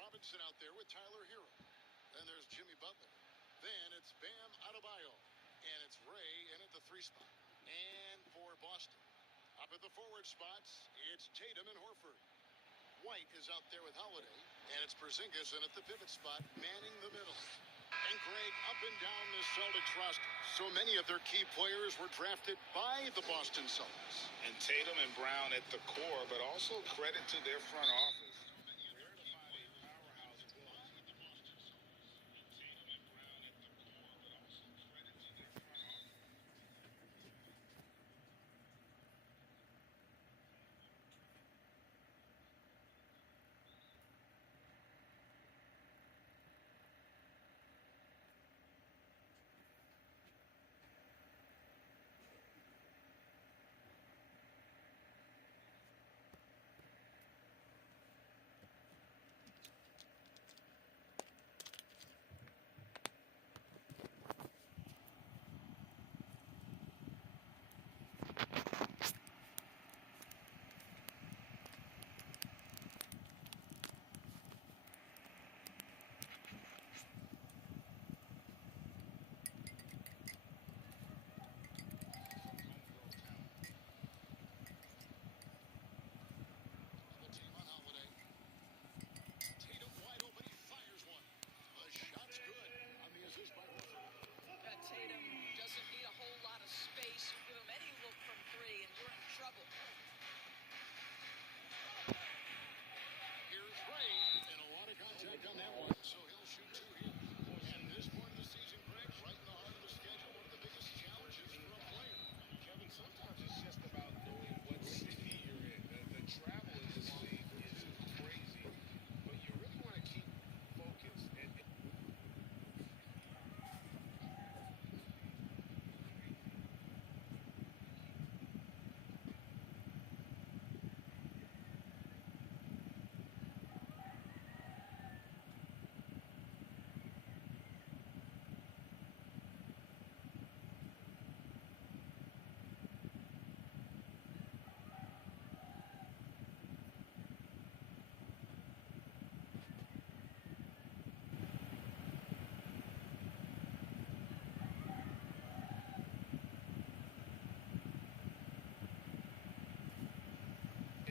Robinson out there with Tyler Hero. Then there's Jimmy Butler. Then it's Bam Adebayo. And it's Ray in at the 3 spot. And for Boston, up at the forward spots, it's Tatum and Horford. White is out there with Holiday. And it's Porzingis in at the pivot spot, manning the middle. And Greg, up and down the Celtics roster. So many of their key players were drafted by the Boston Celtics. And Tatum and Brown at the core, but also credit to their front office. Tatum doesn't need a whole lot of space. You give him any look from 3 and you're in trouble. Here's Ray, and a lot of contact on that one, so he'll shoot 2 here. And this point of the season, Greg, right in the heart of the schedule, one of the biggest challenges for a player. Kevin, sometimes it's just about knowing what city you're in. The travel in this league is crazy, but you really want to keep focused.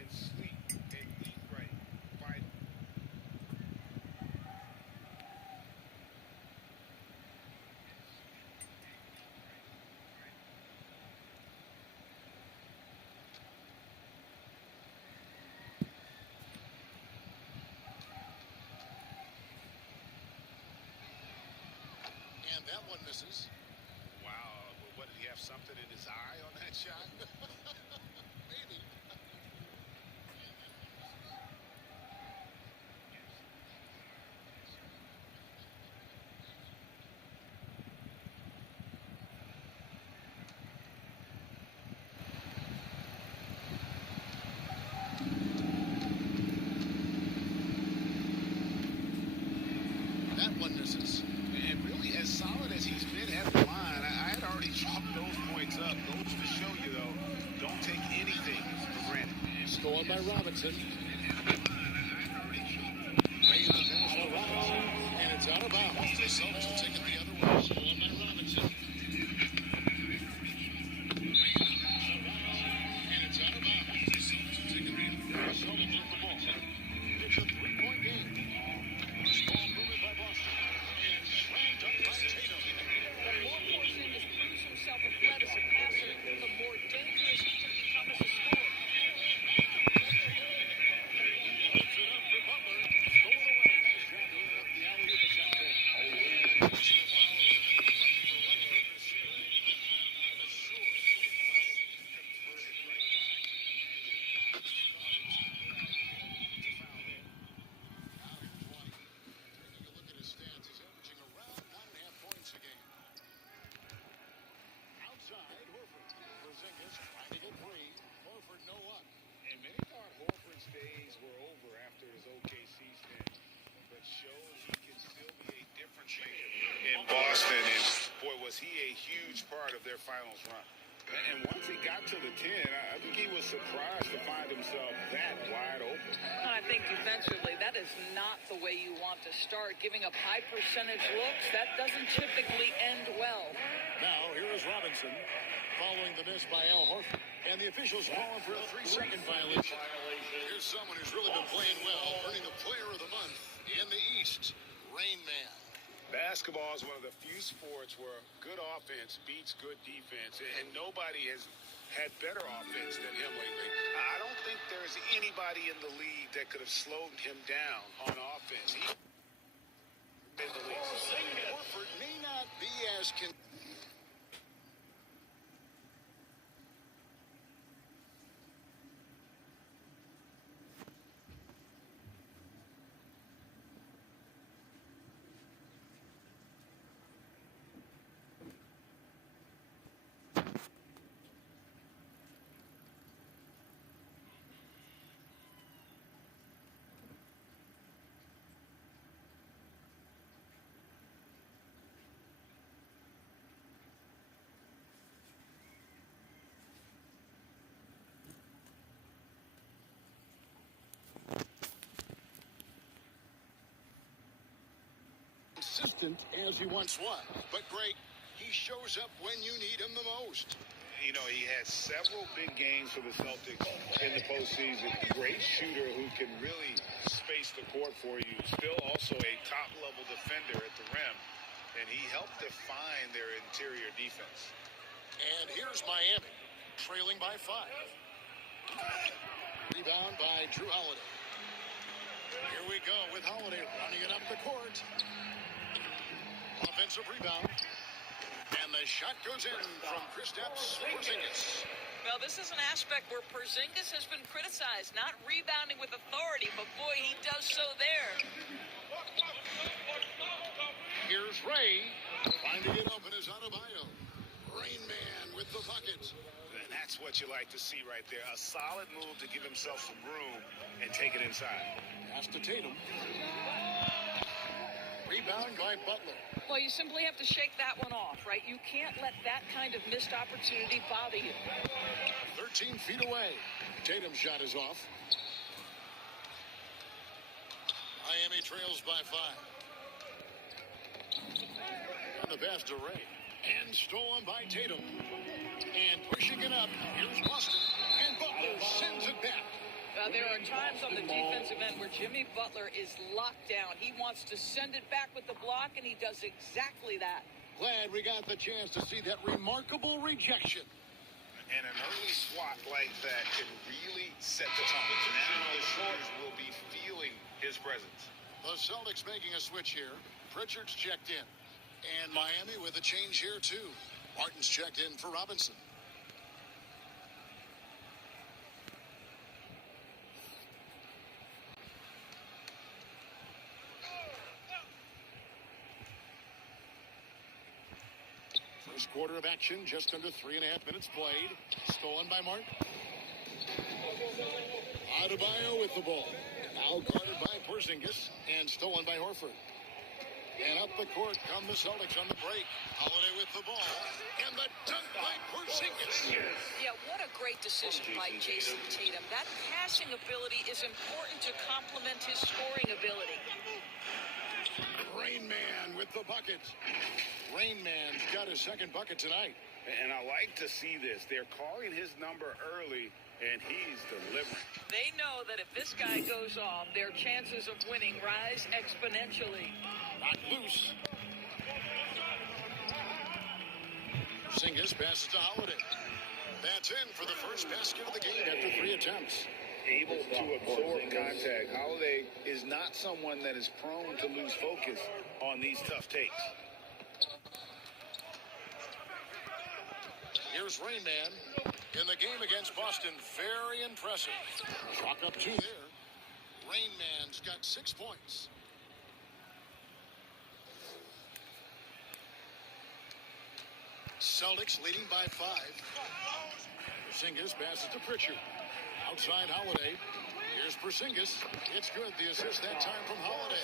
Sleep and eat right. Vital. And that one misses. Wow. What, did he have something in his eye on that shot? Maybe. That one misses. And really, as solid as he's been at the line, I had already chalked those points up. Goes to show you, though, don't take anything for granted. Scored by Robinson. Ray in the pass for Robinson. And it's out of bounds. The Celtics will take it the other way. Scored by Robinson. And it's out of bounds. The Celtics will take it the other way. The Celtics with the ball. It's a 3-point game. First ball movement by Boston. And slammed up by Tatum. The more Porzingis proves himself a threat as a passer, the more dangerous he can become as a scorer. Puts it up for Butler. Going away. Has John Hunter up the alley-oop attempt there. Taking a look at his stats, he's averaging around 1.5 points a game. Outside, Horford. Porzingis trying to get free. Horford no luck. And many thought Horford's days were over after his OKC stint, but showed he can still be a difference maker in Boston. And boy, was he a huge part of their finals run. And once he got to the 10, I think he was surprised to find himself that wide open. I think defensively, that is not the way you want to start. Giving up high percentage looks, that doesn't typically end well. Now, here is Robinson following the miss by Al Horford. And the officials calling for a 3-second violation. Here's someone who's really been playing well, earning the player of the month in the East, Rain Man. Basketball is one of the few sports where good offense beats good defense, and nobody has had better offense than him lately. I don't think there's anybody in the league that could have slowed him down on offense. He in the league. Horford may not be as consistent as he once was. But great, he shows up when you need him the most. You know, he had several big games for the Celtics in the postseason. Great shooter who can really space the court for you. Still also a top-level defender at the rim. And he helped define their interior defense. And here's Miami, trailing by 5. Rebound by Drew Holiday. Here we go with Holiday running it up the court. Offensive rebound. And the shot goes in from Kristaps Porzingis. Well, this is an aspect where Porzingis has been criticized, not rebounding with authority, but boy, he does so there. Here's Ray. Finding it open is Adebayo. Rain Man with the bucket. And that's what you like to see right there. A solid move to give himself some room and take it inside. Pass to Tatum. Rebound by Butler. Well, you simply have to shake that one off, right? You can't let that kind of missed opportunity bother you. 13 feet away. Tatum's shot is off. Miami trails by 5. On the pass to Ray. And stolen by Tatum. And pushing it up. Here's Boston. And Butler sends it back. There are times on the defensive end where Jimmy Butler is locked down. He wants to send it back with the block, and he does exactly that. Glad we got the chance to see that remarkable rejection. And an early swat like that can really set the tone. Now the Shorts will be feeling his presence. The Celtics making a switch here. Pritchard's checked in. And Miami with a change here, too. Martin's checked in for Robinson. First quarter of action, just under 3.5 minutes played. Stolen by Martin. Adebayo with the ball. Now guarded by Porzingis and stolen by Horford. And up the court come the Celtics on the break. Holiday with the ball. And the dunk by Porzingis. Yeah, what a great decision by Jason Tatum. That passing ability is important to complement his scoring ability. Rain Man with the bucket. Rain Man's got his second bucket tonight. And I like to see this. They're calling his number early, and he's delivering. They know that if this guy goes off, their chances of winning rise exponentially. Knocked loose. Porzingis passes to Holiday. That's in for the first basket of the game after 3 attempts. Able to absorb contact. Holiday is not someone that is prone to lose focus on these tough takes. Here's Rain Man in the game against Boston. Very impressive. Chalk up 2 there. Rain Man's got 6 points. Celtics leading by 5. Porzingis passes to Pritchard. Outside Holiday. Here's Porzingis. It's good. The assist that time from Holiday.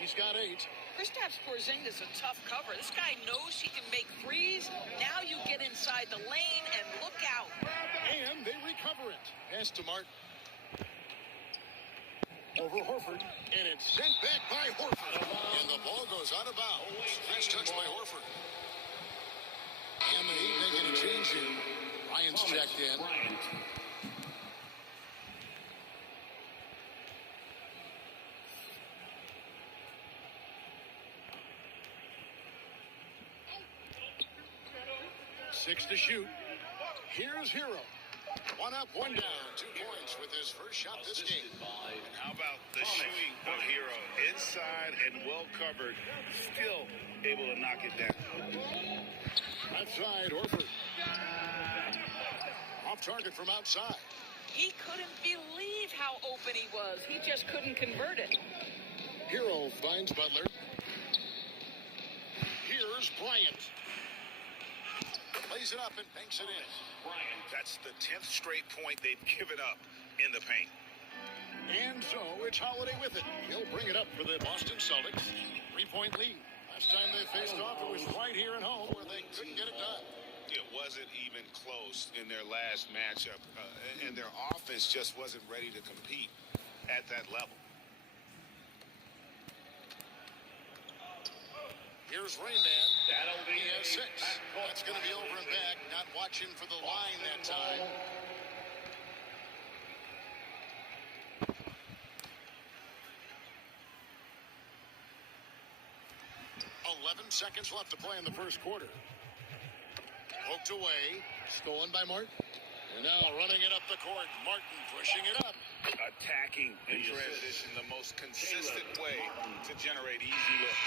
He's got 8. Kristaps Porzingis is a tough cover. This guy knows he can make threes. Now you get inside the lane and look out. And they recover it. Pass to Martin. Over Horford. And it's sent back by Horford. And the ball goes out of bounds. Nice touch by Horford. And the Heat making a change here. Ryan's checked in. Six to shoot. Here's Hero. One up, one down. 2 points with his first shot this game. And how about the shooting of Hero? Inside and well covered. Still able to knock it down. Outside, Horford. Off target from outside. He couldn't believe how open he was. He just couldn't convert it. Hero finds Butler. Here's Bryant. Plays it up and banks it in. That's the 10th straight point they've given up in the paint. And so it's Holiday with it. He'll bring it up for the Boston Celtics. 3-point lead. Last time they faced off, it was right here at home where they couldn't get it done. It wasn't even close in their last matchup, and their offense just wasn't ready to compete at that level. Here's Rainman. He has 6. That's going to be over and back. Not watching for the line that time. Seconds left to play in the first quarter. Poked away. Stolen by Martin. And now running it up the court. Martin pushing it up. Attacking in transition, the most consistent way to generate easy looks.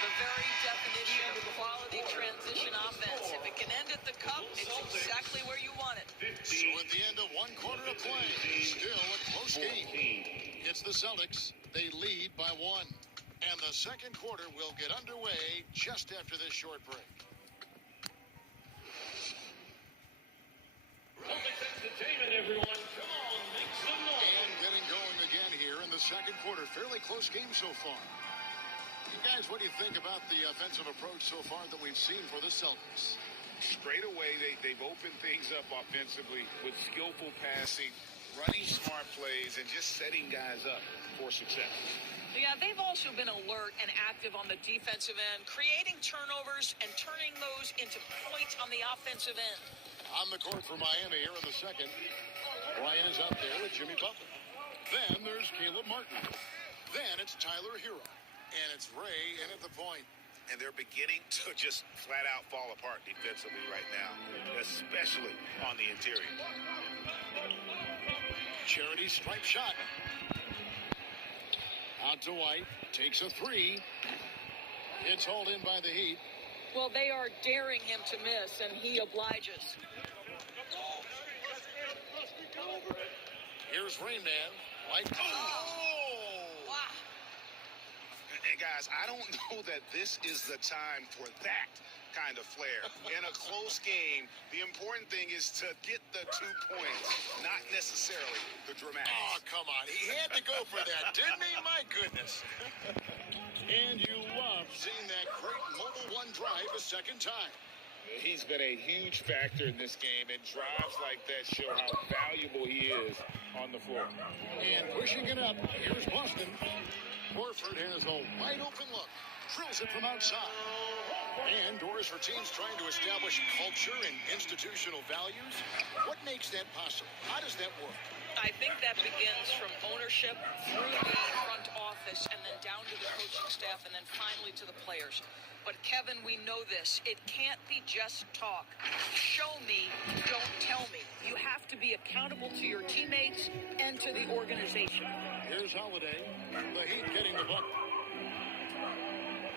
The very definition of quality transition offense. If it can end at the cup, it's exactly where you want it. So at the end of one quarter of play, still a close game. It's the Celtics. They lead by 1. And the second quarter will get underway just after this short break. Celtics entertainment, everyone. Come on, make some noise. And getting going again here in the second quarter. Fairly close game so far. You guys, what do you think about the offensive approach so far that we've seen for the Celtics? Straight away, they've opened things up offensively with skillful passing, running smart plays, and just setting guys up for success. Yeah, they've also been alert and active on the defensive end, creating turnovers and turning those into points on the offensive end. On the court for Miami here in the second. Ryan is out there with Jimmy Butler. Then there's Caleb Martin. Then it's Tyler Hero. And it's Ray in at the point. And they're beginning to just flat out fall apart defensively right now, especially on the interior. Charity stripe shot. Out to White. Takes a 3. It's hauled in by the Heat. Well, they are daring him to miss, and he obliges. Here's Rainman. White. Oh! Wow. And guys, I don't know that this is the time for that kind of flair. In a close game, the important thing is to get the 2 points, not necessarily the dramatics. Oh, come on. He had to go for that, didn't he? My goodness. And you love seeing that great mobile 1 drive a second time. He's been a huge factor in this game, and drives like that show how valuable he is on the floor. And pushing it up, here's Boston. Horford has a wide open look. Drills it from outside. And doors for teams trying to establish culture and institutional values. What makes that possible? How does that work? I think that begins from ownership through the front office and then down to the coaching staff and then finally to the players. But Kevin, we know this. It can't be just talk. Show me, don't tell me. You have to be accountable to your teammates and to the organization. Here's Holiday. The Heat getting the bucket.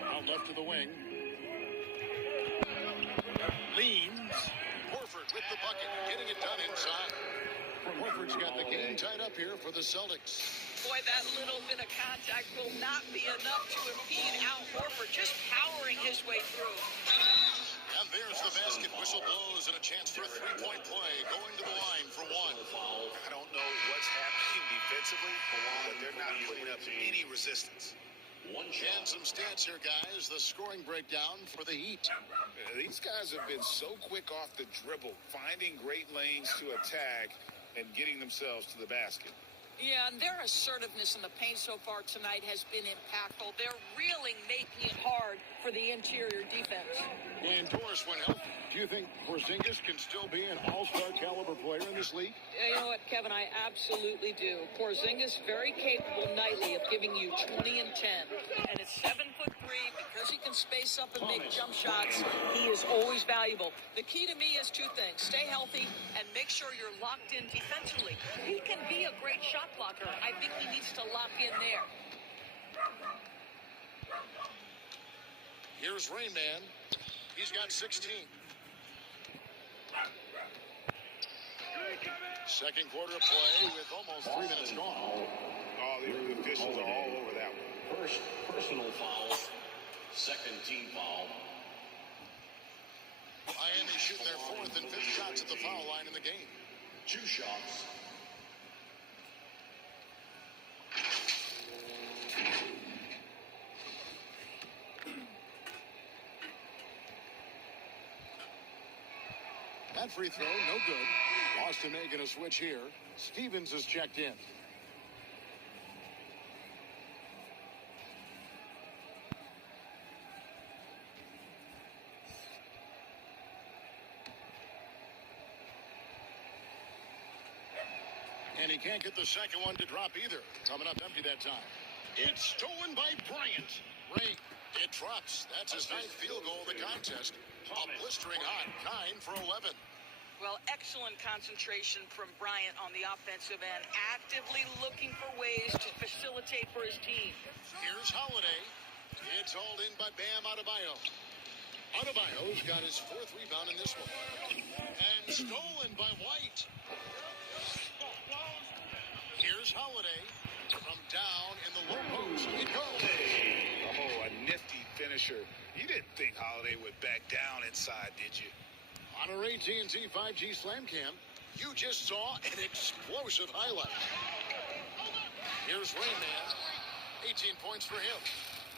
Out left to the wing. Leans. Horford with the bucket. Getting it done inside. Horford's got the game tied up here for the Celtics. Boy, that little bit of contact will not be enough to impede Al Horford, just powering his way through. And there's the basket. Whistle blows and a chance for a 3-point play. Going to the line for 1. I don't know what's happening defensively, but they're not putting up any resistance. One And shot. some stats here, guys. The scoring breakdown for the Heat. These guys have been so quick off the dribble, finding great lanes to attack and getting themselves to the basket. Yeah, and their assertiveness in the paint so far tonight has been impactful. They're really making it hard for the interior defense. And Doris, when healthy, do you think Porzingis can still be an all-star caliber player in this league? You know what, Kevin, I absolutely do. Porzingis very capable nightly of giving you 20 and 10. And at 7'3", because he can space up and make jump shots, he is always valuable. The key to me is two things. Stay healthy and make sure you're locked in defensively. He can be a great shot blocker. I think he needs to lock in there. Here's Rain Man. He's got 16. Second quarter of play with almost 3 minutes gone. Oh, the officials are all over that one. First personal foul. Second team foul. Miami shooting their fourth and fifth shots at the foul line in the game. 2 shots. That free throw, no good. Boston making a switch here. Stevens is checked in. And he can't get the second one to drop either. Coming up empty that time. It's stolen by Bryant. Ray, it drops. That's his 9th field goal of the contest. A blistering hot 9 for 11. Well, excellent concentration from Bryant on the offensive end, actively looking for ways to facilitate for his team. Here's Holiday. It's hauled in by Bam Adebayo. Adebayo's got his 4th rebound in this one. And stolen by White. Here's Holiday from down in the low post. It goes. Oh, a nifty finisher. You didn't think Holiday would back down inside, did you? On our AT&T 5G Slam Cam, you just saw an explosive highlight. Here's Rain Man. 18 points for him.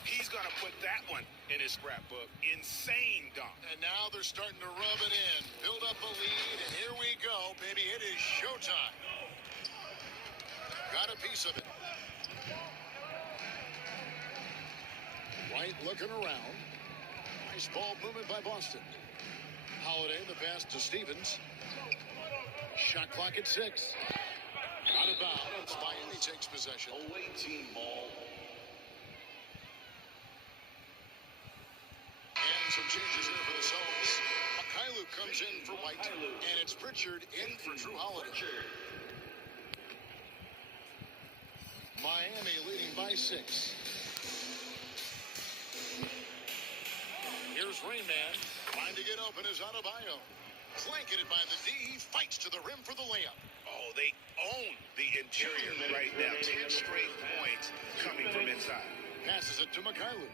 He's going to put that one in his scrapbook. Insane dunk. And now they're starting to rub it in. Build up a lead, and here we go, baby. It is showtime. Got a piece of it. White looking around. Nice ball movement by Boston. Holiday, the pass to Stevens. Shot clock at 6. Out of bounds. Miami takes possession. Away team ball. And some changes here for the Celtics. Makailu comes in for White. And it's Pritchard in for Drew Holiday. Miami leading by 6. Here's Rain Man. Trying to get open is Adebayo. Blanketed by the D. Fights to the rim for the layup. Oh, they own the interior right now. 10 straight points coming from inside. Passes it to Makailu.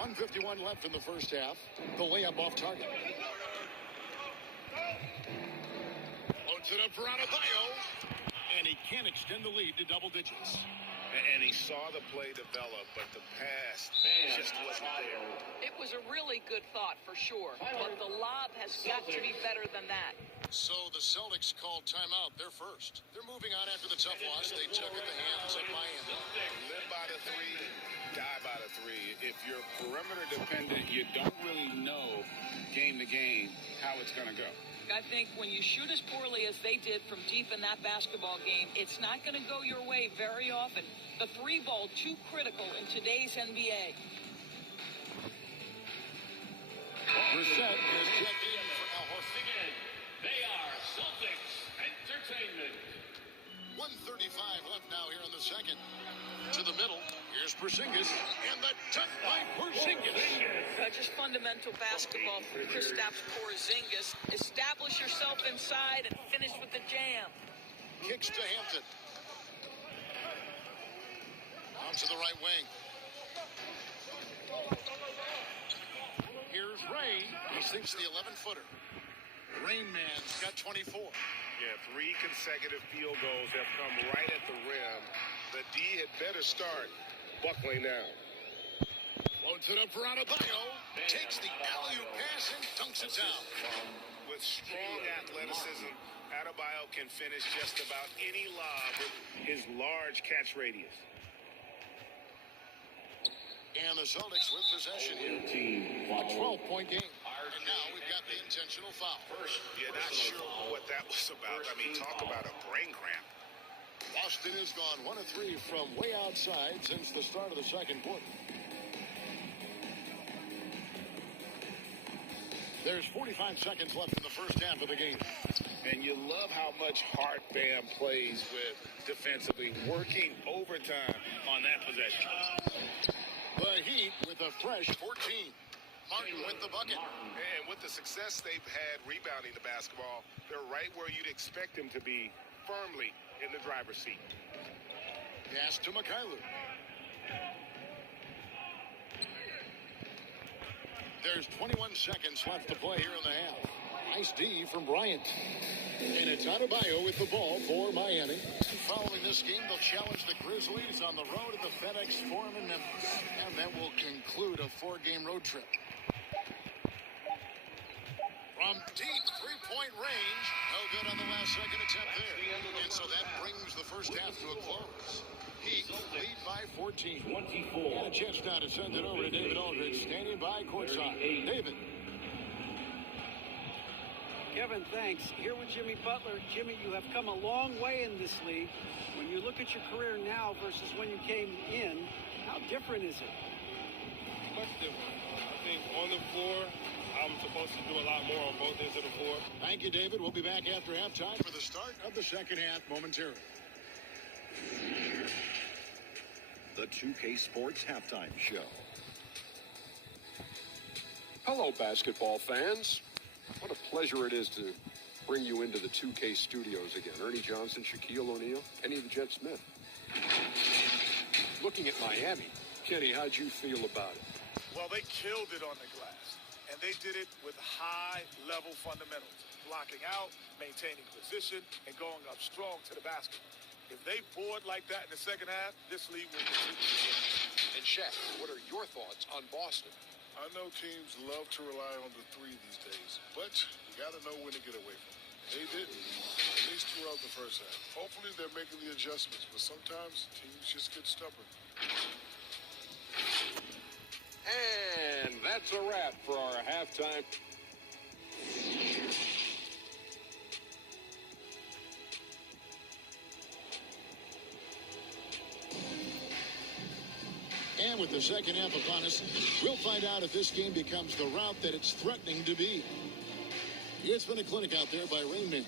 1:51 left in the first half. The layup off target. Loads it up for Adebayo. And he can't extend the lead to double digits. And he saw the play develop, but the pass just wasn't there. It was a really good thought for sure, but the lob has got to be better than that. So the Celtics called timeout. They're first. They're moving on after the tough loss they took at the hands of Miami. Live by the 3, die by the 3. If you're perimeter dependent, you don't really know game to game how it's going to go. I think when you shoot as poorly as they did from deep in that basketball game, it's not going to go your way very often. The 3 ball too critical in today's NBA. Brissett is checked in for Al Horford. Again, they are Celtics Entertainment. 1:35 left now here in the second. To the middle. Here's Porzingis. And the dunk by Porzingis. Just fundamental basketball for Kristaps Porzingis. Establish yourself inside and finish with the jam. Kicks to Hampton. On to the right wing. Here's Ray. He sinks the 11-footer. Rain Man's got 24. Yeah, 3 consecutive field goals have come right at the rim. The D had better start buckling now. Floats it up for Adebayo. Takes the alley-oop pass and dunks it down. With strong athleticism, Adebayo can finish just about any lob with his large catch radius. And the Celtics with possession here. A 12-point game. And now we've got the intentional foul. Yeah, not sure what that was about. I mean, talk about a brain cramp. Boston has gone 1 of 3 from way outside since the start of the second quarter. There's 45 seconds left in the first half of the game. And you love how much heart Bam plays with defensively, working overtime on that possession. The Heat with a fresh 14. Martin with the bucket. And with the success they've had rebounding the basketball, they're right where you'd expect them to be, firmly in the driver's seat. Pass to Mikhailuk. There's 21 seconds left to play here in the half. Nice D from Bryant. And it's Adebayo with the ball for Miami. Following this game, they'll challenge the Grizzlies on the road at the FedEx Forum in Memphis. And that will conclude a 4-game road trip. From deep three-point range. No good on the last second attempt there. And so that brings the first half to a close. Heat lead by 14. 24. And a chance now to send it over to David Aldridge, standing by courtside. David. Kevin, thanks. Here with Jimmy Butler. Jimmy, you have come a long way in this league. When you look at your career now versus when you came in, how different is it? Much different. I think on the floor, I'm supposed to do a lot more on both ends of the floor. Thank you, David. We'll be back after halftime for the start of the second half momentarily. The 2K Sports Halftime Show. Hello, basketball fans. What a pleasure it is to bring you into the 2K studios again. Ernie Johnson, Shaquille O'Neal, Kenny the Jet Smith. Looking at Miami, Kenny, how'd you feel about it? Well, they killed it on the glass, and they did it with high-level fundamentals, blocking out, maintaining position, and going up strong to the basket. If they board like that in the second half, this league will continue. And Shaq, what are your thoughts on Boston? I know teams love to rely on the 3 these days, but you got to know when to get away from it. They didn't, at least throughout the first half. Hopefully they're making the adjustments, but sometimes teams just get stubborn. And that's a wrap for our halftime. And with the second half upon us, we'll find out if this game becomes the route that it's threatening to be. It's been a clinic out there by Rain Man.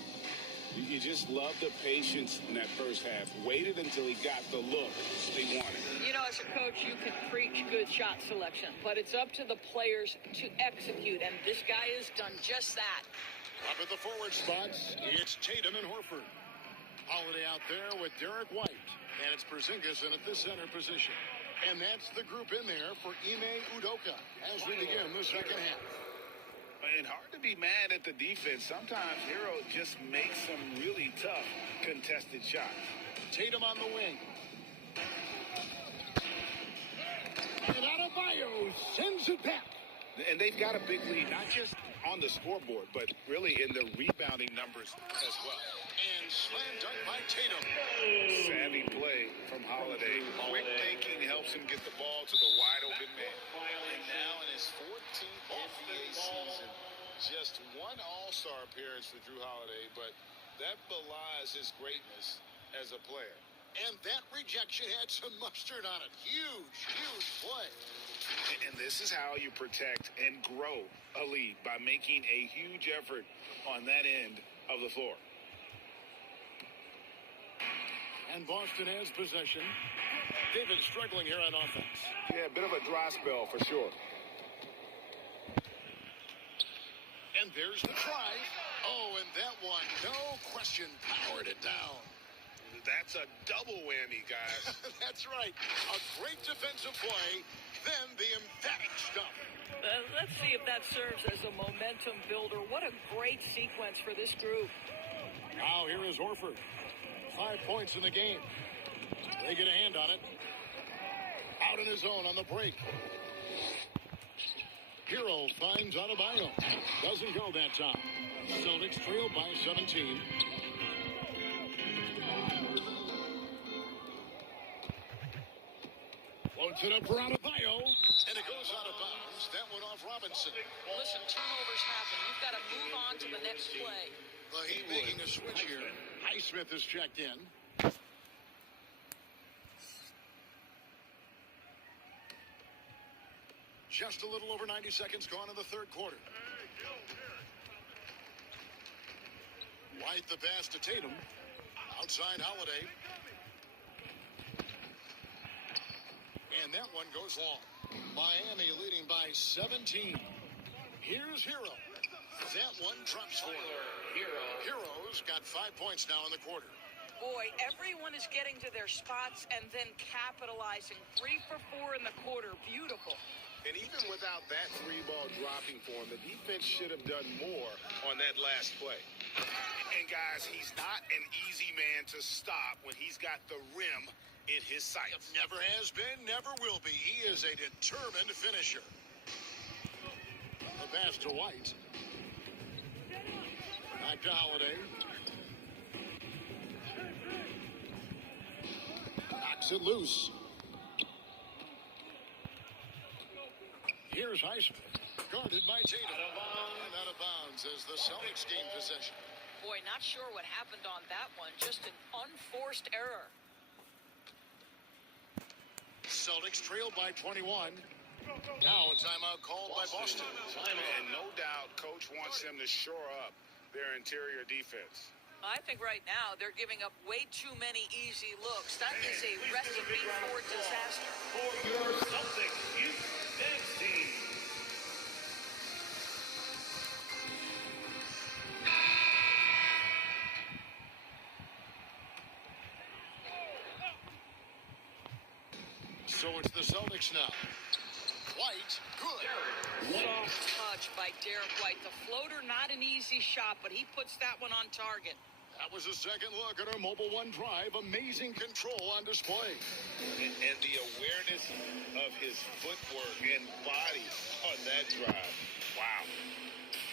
You just love the patience in that first half. Waited until he got the look they wanted. You know, as a coach, you can preach good shot selection, but it's up to the players to execute, and this guy has done just that. Up at the forward spots, it's Tatum and Horford. Holiday out there with Derek White, and it's Porzingis in at the center position. And that's the group in there for Ime Udoka as we begin the second half. And hard to be mad at the defense. Sometimes Hero just makes some really tough contested shots. Tatum on the wing. And Adebayo sends it back. And they've got a big lead, not just on the scoreboard, but really in the rebounding numbers as well. And slam dunk by Tatum. Savvy play from Holiday. Quick thinking helps him get the ball to the wide open man. And now in his 14th NBA season, just one All-Star appearance for Drew Holiday, but that belies his greatness as a player. And that rejection had some mustard on it. Huge, huge play. And this is how you protect and grow a lead, by making a huge effort on that end of the floor. And Boston has possession. David struggling here on offense. Yeah, a bit of a dry spell for sure. And there's the try. Oh, and that one, no question, powered it down. That's a double whammy, guys. That's right. A great defensive play, then the emphatic stuff. Let's see if that serves as a momentum builder. What a great sequence for this group. Now here is Horford. 5 points in the game. They get a hand on it. Out in his own on the break. Hero finds Adebayo. Doesn't go that time. Celtics trail by 17. Floats it up for Adebayo. And it goes out of bounds. That one off Robinson. Listen, turnovers happen. You've got to move on to the next play. The Heat making a switch here. Highsmith is checked in. Just a little over 90 seconds gone in the third quarter. White the pass to Tatum. Outside Holiday. And that one goes long. Miami leading by 17. Here's Hero. That one drops for him. Hero's got 5 points now in the quarter. Boy, everyone is getting to their spots and then capitalizing. 3 for 4 in the quarter. Beautiful. And even without that three ball dropping for him, the defense should have done more on that last play. And guys, he's not an easy man to stop when he's got the rim in his sights. Never has been, never will be. He is a determined finisher. The pass to White. Back to Holiday. Knocks it loose. Here's Highsmith. Guarded by Tatum. And out of bounds as the Celtics gain possession. Boy, not sure what happened on that one. Just an unforced error. Celtics trail by 21. Now a timeout called by Boston. And no doubt, Coach wants them to shore up their interior defense. I think right now they're giving up way too many easy looks. That is a recipe for disaster. For your Celtics, next team. So it's the Celtics now. White, good. Soft touch by Derek White. The floater, not an easy shot, but he puts that one on target. That was a second look at our Mobile One drive. Amazing control on display. And the awareness of his footwork and body on that drive. Wow.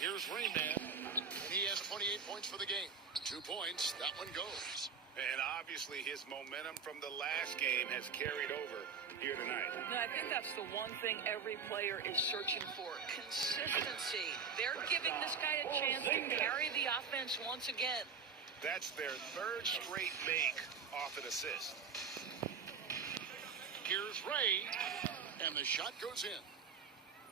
Here's Rainman. And he has 28 points for the game. 2 points. That one goes. And obviously his momentum from the last game has carried over here tonight. No, I think that's the one thing every player is searching for. Consistency. They're giving this guy a chance to carry the offense once again. That's their third straight make off an assist. Here's Ray. And the shot goes in.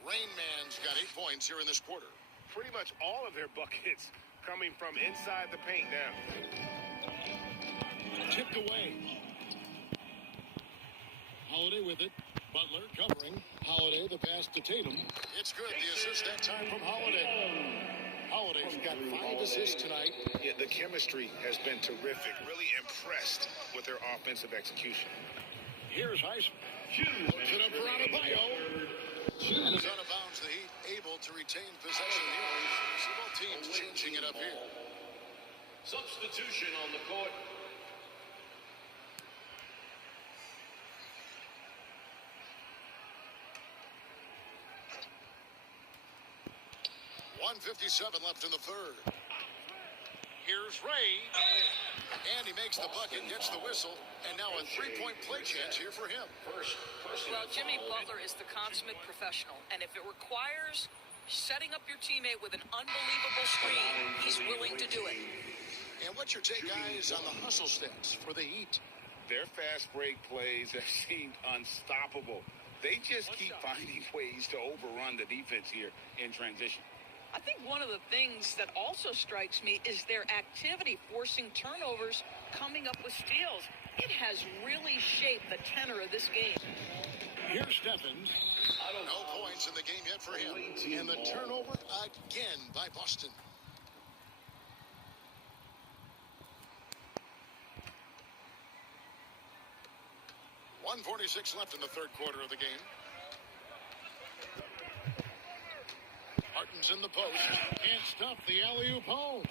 Rainman's got 8 points here in this quarter. Pretty much all of their buckets coming from inside the paint now. Tipped away. Holiday with it. Butler covering. Holiday, the pass to Tatum. It's good. The assist that time from Holiday. Holiday's got 5 assists tonight. Yeah, the chemistry has been terrific. Really impressed with their offensive execution. Here's Highsmith. Puts it up for Adebayo. And is out of bounds. The Heat able to retain possession here. So both teams changing it up here. Substitution on the court. .157 left in the third. Here's Ray. And he makes the bucket, gets the whistle, and now a three-point play chance here for him. Well, Jimmy Butler is the consummate professional, and if it requires setting up your teammate with an unbelievable screen, he's willing to do it. And what's your take, guys, on the hustle stats for the Heat? Their fast break plays have seemed unstoppable. They just keep finding ways to overrun the defense here in transition. I think one of the things that also strikes me is their activity forcing turnovers, coming up with steals. It has really shaped the tenor of this game. Here's Stephens. No points in the game yet for him. And the turnover again by Boston. .146 left in the third quarter of the game. Williams in the post. Can't stop the alley-oop home.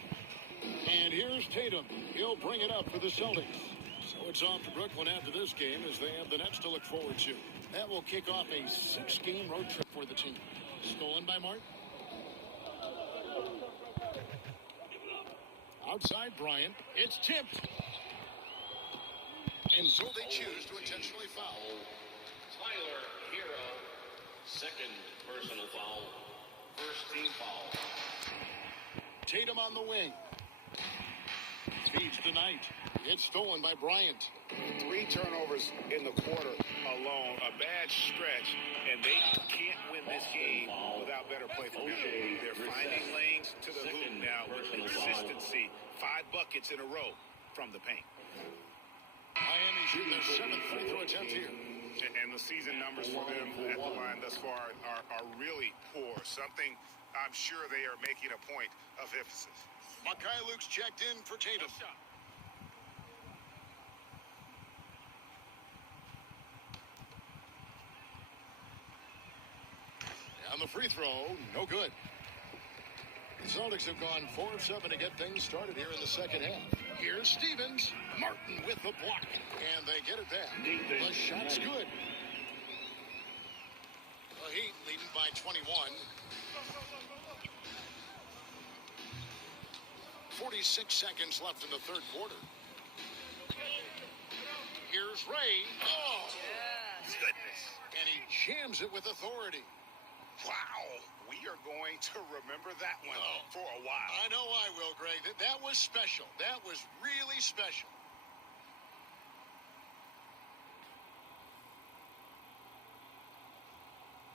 And here's Tatum. He'll bring it up for the Celtics. So it's off to Brooklyn after this game as they have the Nets to look forward to. That will kick off a 6-game road trip for the team. Stolen by Martin. Outside Bryant. It's tipped. And so they choose to intentionally foul. Tyler Hero, second personal foul, first team foul. Tatum on the wing. Feeds tonight. It's stolen by Bryant. 3 turnovers in the quarter alone, a bad stretch, and they can't win this game without better play from him. They're finding lanes to the hoop now with consistency. 5 buckets in a row from the paint. Miami shooting their 7th free throw attempt here. And the season numbers for them at the line thus far are really poor. Something I'm sure they are making a point of emphasis. Luke's checked in for Tatum. On the free throw, no good. The Celtics have gone 4 of 7 to get things started here in the second half. Here's Stevens. Martin with the block. And they get it back. The shot's good. The Heat leading by 21. 46 seconds left in the third quarter. Here's Ray. Oh, Yes. Goodness. and he jams it with authority. Wow. We are going to remember that one for a while. I know I will, Greg. That was special. That was really special.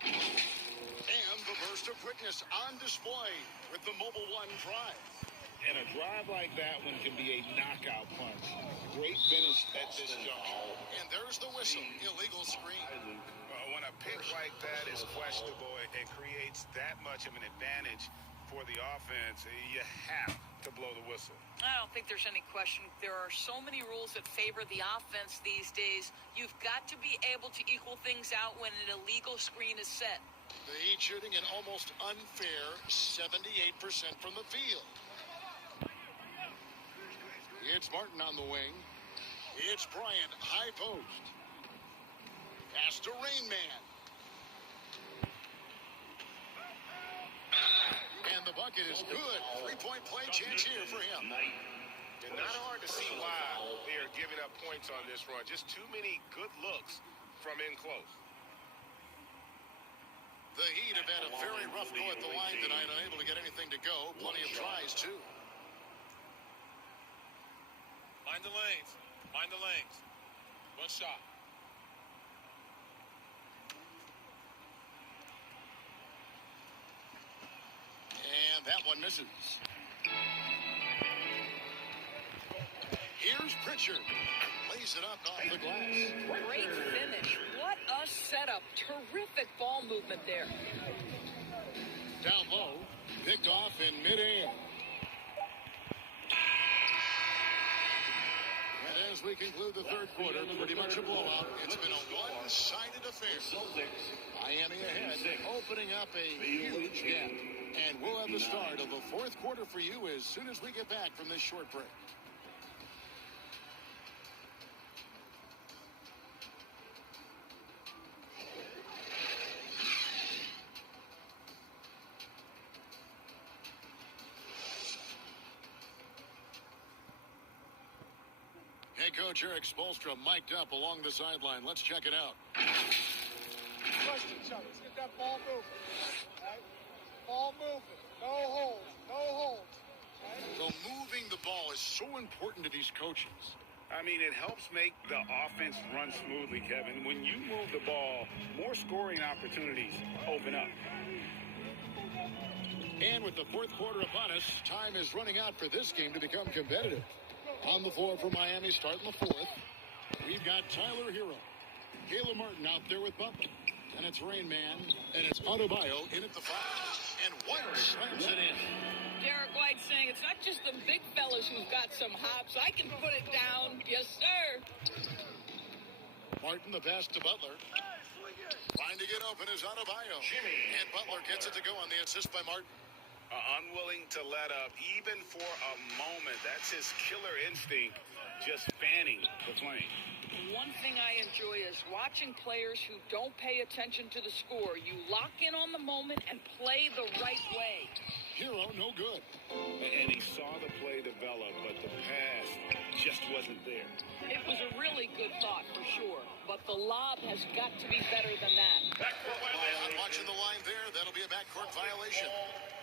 And the burst of quickness on display with the Mobile One drive. And a drive like that one can be a knockout punch. Great finish at this juncture. And there's the whistle. Illegal screen. When a pick like that is questionable and creates that much of an advantage for the offense, you have to blow the whistle. I don't think there's any question. There are so many rules that favor the offense these days. You've got to be able to equal things out when an illegal screen is set. The Heat shooting an almost unfair 78% from the field. It's Martin on the wing. It's Bryant, high post. Pass to Rain Man. And the bucket is good. 3-point play chance here for him. And not hard to see why they are giving up points on this run. Just too many good looks from in close. The Heat have had a very rough go at the line tonight, unable to get anything to go. Plenty of tries, too. Mind the lanes. Mind the lanes. One shot. And that one misses. Here's Pritchard. Lays it up off the glass. Great finish. What a setup. Terrific ball movement there. Down low. Picked off in midair. And as we conclude the third quarter, pretty much a blowout. It's been a one-sided affair. Miami ahead, opening up a huge gap. And we'll have the start of the fourth quarter for you as soon as we get back from this short break. Head coach Eric Spoelstra mic'd up along the sideline. Let's check it out. Trust each other. Let's get that ball moving. Right? Ball moving. No holds. No holds. Right? So moving the ball is so important to these coaches. I mean, it helps make the offense run smoothly, Kevin. When you move the ball, more scoring opportunities open up. And with the fourth quarter upon us, time is running out for this game to become competitive. On the floor for Miami, starting the fourth. We've got Tyler Hero. Caleb Martin out there with Butler. And it's Rain Man. And it's Adebayo in at the foul. And White slams it in. Derek White saying it's not just the big fellas who've got some hops. I can put it down. Yes, sir. Martin, the pass to Butler. Trying to get open is Adebayo. And Butler gets it to go on the assist by Martin. Unwilling to let up, even for a moment. That's his killer instinct, just fanning the flame. One thing I enjoy is watching players who don't pay attention to the score. You lock in on the moment and play the right way. Hero, no good. And he saw the play develop, but the pass just wasn't there. It was a really good thought for sure, but the lob has got to be better than that. Backcourt violation. Watching the line there, that'll be a backcourt violation.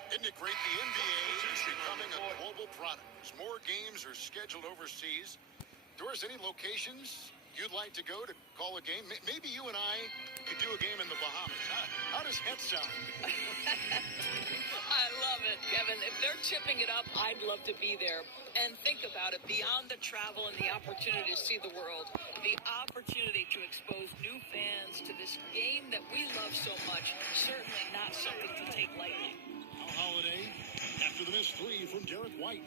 Isn't it great? The NBA is becoming a global product. As more games are scheduled overseas. Doris, any locations you'd like to go to call a game? Maybe you and I could do a game in the Bahamas. How does that sound? I love it, Kevin. If they're tipping it up, I'd love to be there. And think about it, beyond the travel and the opportunity to see the world, the opportunity to expose new fans to this game that we love so much, certainly not something to take lightly. Holiday after the missed three from Derek White.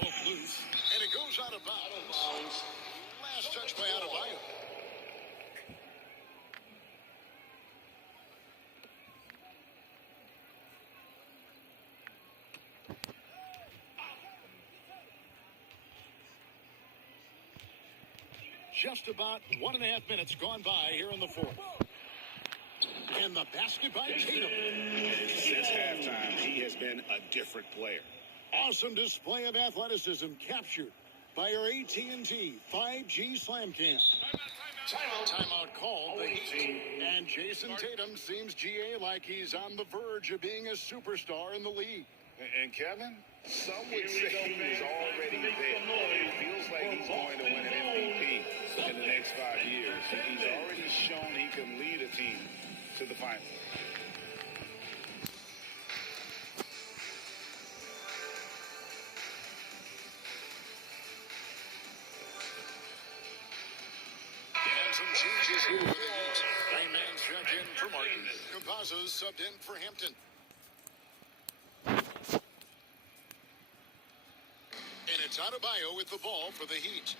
12 loose, and it goes out of bounds. Last touch by Adebayo. Just about 1.5 minutes gone by here in the fourth. And the basket by Tatum. Since halftime, he has been a different player. Awesome display of athleticism captured by our AT&T 5G Slam Cam. Timeout called. The Heat. And Jason Tatum seems, GA, like he's on the verge of being a superstar in the league. And Kevin, some would say he's already there. It feels like he's going to win an MVP in the next 5 years. He's already shown he can lead a team to the finals. And some changes here for the Heat. Rainman's checked in for Martin. Campazzo's subbed in for Hampton. And it's Adebayo with the ball for the Heat.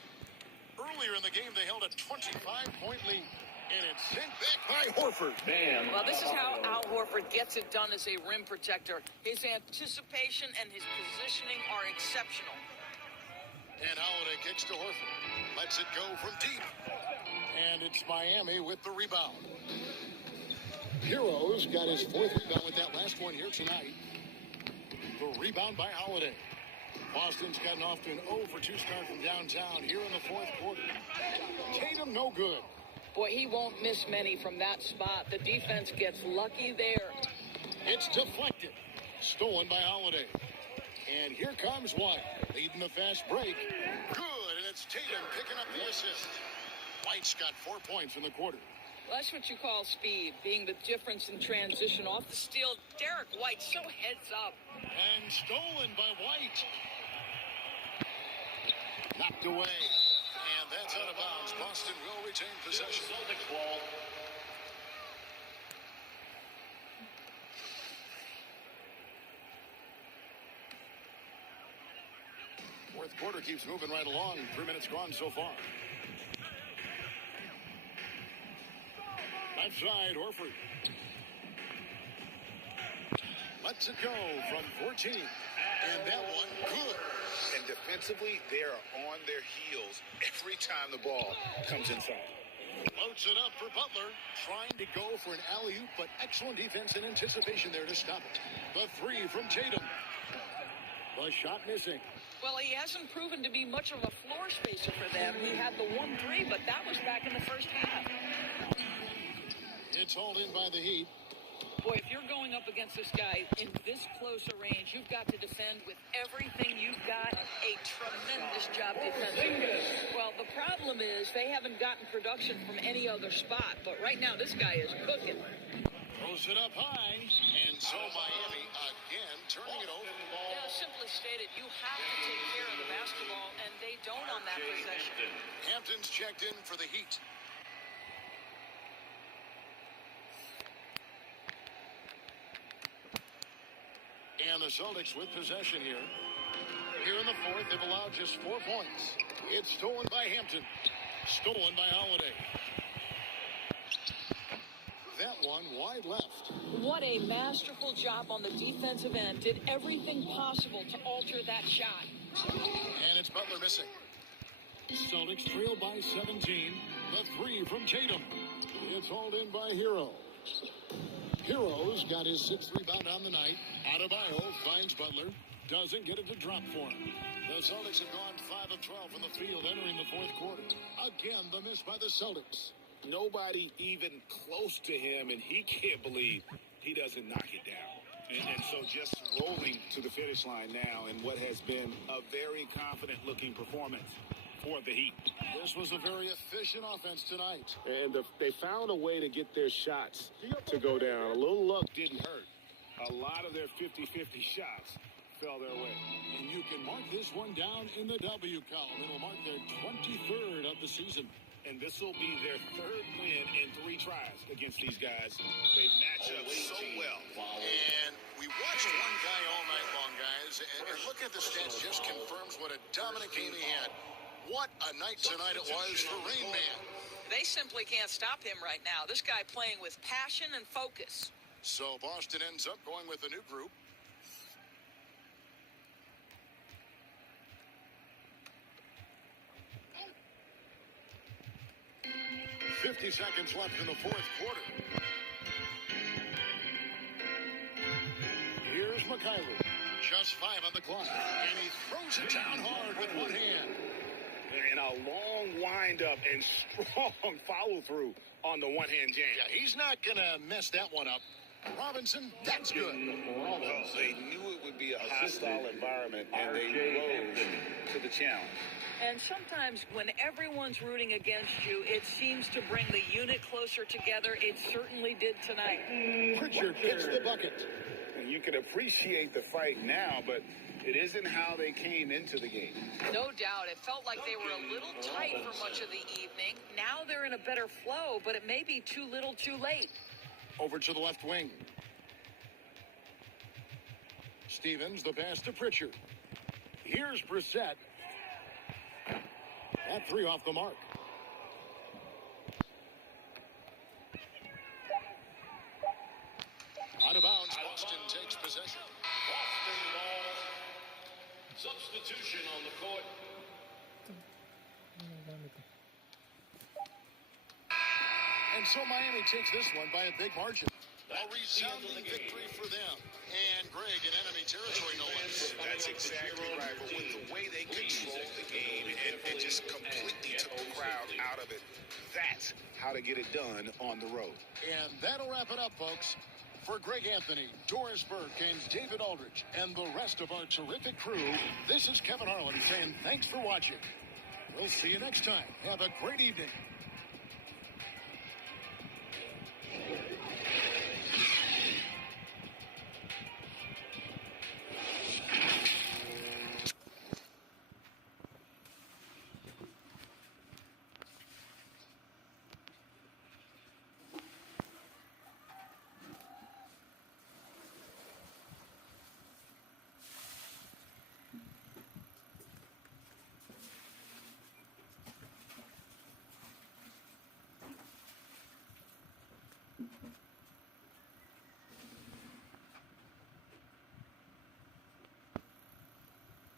Earlier in the game, they held a 25-point lead. And it's sent back by Horford. Man. Well, this is how Al Horford gets it done as a rim protector. His anticipation and his positioning are exceptional. And Holiday kicks to Horford. Lets it go from deep. And it's Miami with the rebound. Heroes got his fourth rebound with that last one here tonight. The rebound by Holiday. Boston's gotten off to an 0-for-2 start from downtown here in the fourth quarter. Tatum no good. Boy, he won't miss many from that spot. The defense gets lucky there. It's deflected. Stolen by Holiday. And here comes White, leading the fast break. Good, and it's Tatum picking up the assist. White's got 4 points in the quarter. Well, that's what you call speed, being the difference in transition. Off the steal, Derek White so heads up. And stolen by White. Knocked away. And that's out of bounds. Boston will retain possession. Celtics ball. Fourth quarter keeps moving right along. 3 minutes gone so far. Left side, Horford. Lets it go from 14. And that one, good. And defensively, they are on their heels every time the ball comes inside. Loads it up for Butler. Trying to go for an alley-oop, but excellent defense and anticipation there to stop it. The three from Tatum. The shot missing. Well, he hasn't proven to be much of a floor spacer for them. He had the 1-3, but that was back in the first half. It's hauled in by the Heat. Boy, if you're going up against this guy in this close a range, you've got to defend with everything you've got. A tremendous job defensively. Well, the problem is they haven't gotten production from any other spot, but right now this guy is cooking. Throws it up high, and so Miami again turning it over. Yeah, simply stated, you have to take care of the basketball, and they don't on that possession. Hampton's checked in for the Heat. And the Celtics with possession here. Here in the fourth, they've allowed just 4 points. It's stolen by Hampton. Stolen by Holiday. that one wide left. What a masterful job on the defensive end. Did everything possible to alter that shot. And it's Butler missing. Celtics trail by 17. The three from Tatum. It's hauled in by Hero. Hero's got his 6th rebound on the night. Adebayo finds Butler. Doesn't get it to drop for him. The Celtics have gone 5 of 12 from the field entering the fourth quarter. Again, the miss by the Celtics. Nobody even close to him, and he can't believe he doesn't knock it down. And so just rolling to the finish line now in what has been a very confident-looking performance for the Heat. This was a very efficient offense tonight. And they found a way to get their shots to go down. A little luck didn't hurt. A lot of their 50-50 shots fell their way. And you can mark this one down in the W column. It'll mark their 23rd of the season. And this will be their 3rd win in 3 tries against these guys. They match up so well. And we watched one guy all night long, guys. And looking at the stats just confirms what a dominant game he had. What a night tonight it was for Rain Man. They simply can't stop him right now. This guy playing with passion and focus. So Boston ends up going with a new group. .50 seconds left in the fourth quarter. Here's McKyree. Just 5 on the clock. And he throws it down hard with one hand. And a long windup and strong follow-through on the one-hand jam. Yeah, he's not going to mess that one up. Robinson, that's good. Well, they knew it would be a hostile environment, and they rose to the challenge. And sometimes when everyone's rooting against you, it seems to bring the unit closer together. It certainly did tonight. Pritchard hits the bucket. And you can appreciate the fight now, but it isn't how they came into the game. No doubt. It felt like they were a little tight for much of the evening. Now they're in a better flow, but it may be too little too late. Over to the left wing. Stevens, the pass to Pritchard. Here's Brissett. That 3 off the mark. Out of bounds, Boston takes possession. Boston ball. Substitution on the court. And so Miami takes this one by a big margin. A resounding victory for them. And Greg in enemy territory, no less. That's exactly right. But with the way they controlled the game and just completely took the crowd out of it, that's how to get it done on the road. And that'll wrap it up, folks. For Greg Anthony, Doris Burke, and David Aldridge, and the rest of our terrific crew, this is Kevin Harlan saying thanks for watching. We'll see you next time. Have a great evening.